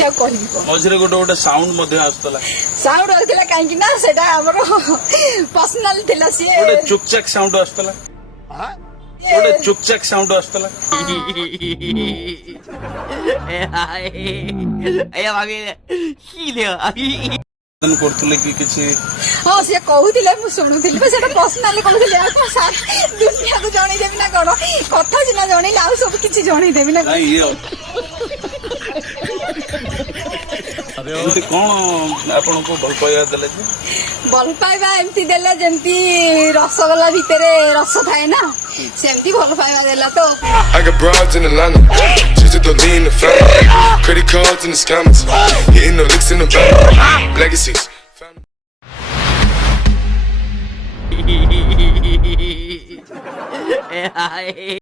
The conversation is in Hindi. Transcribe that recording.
या कहबी को मझिरे गोटे गोटे साउंड मध्ये आस्तला साउंड आथिला काहे कि ना सेटा हमरो पर्सनल थिला से गोटे चुकचक साउंड आस्तला गोटे चुकचक साउंड आस्तला ए भाभी हिले तन करथले कि किछि हां से कहउथिले मु सुनुथिले बस सेटा पर्सनल कहउथिले आ को साथ दुनिया को जणी देबी ना कोन कथा सिना जणी लाउ सब किछि जणी देबी ना नहीं ये एमती कौन आपन को भल पाइबा देले जे भल पाइबा एमती देला जेमती रसगोल्ला भितरे रस थाए ना सेमती भल पाइबा देला तो I got broads in Atlanta, just to lean in the family. Credit cards in the scammers, hitting the licks in the bank. Legacies.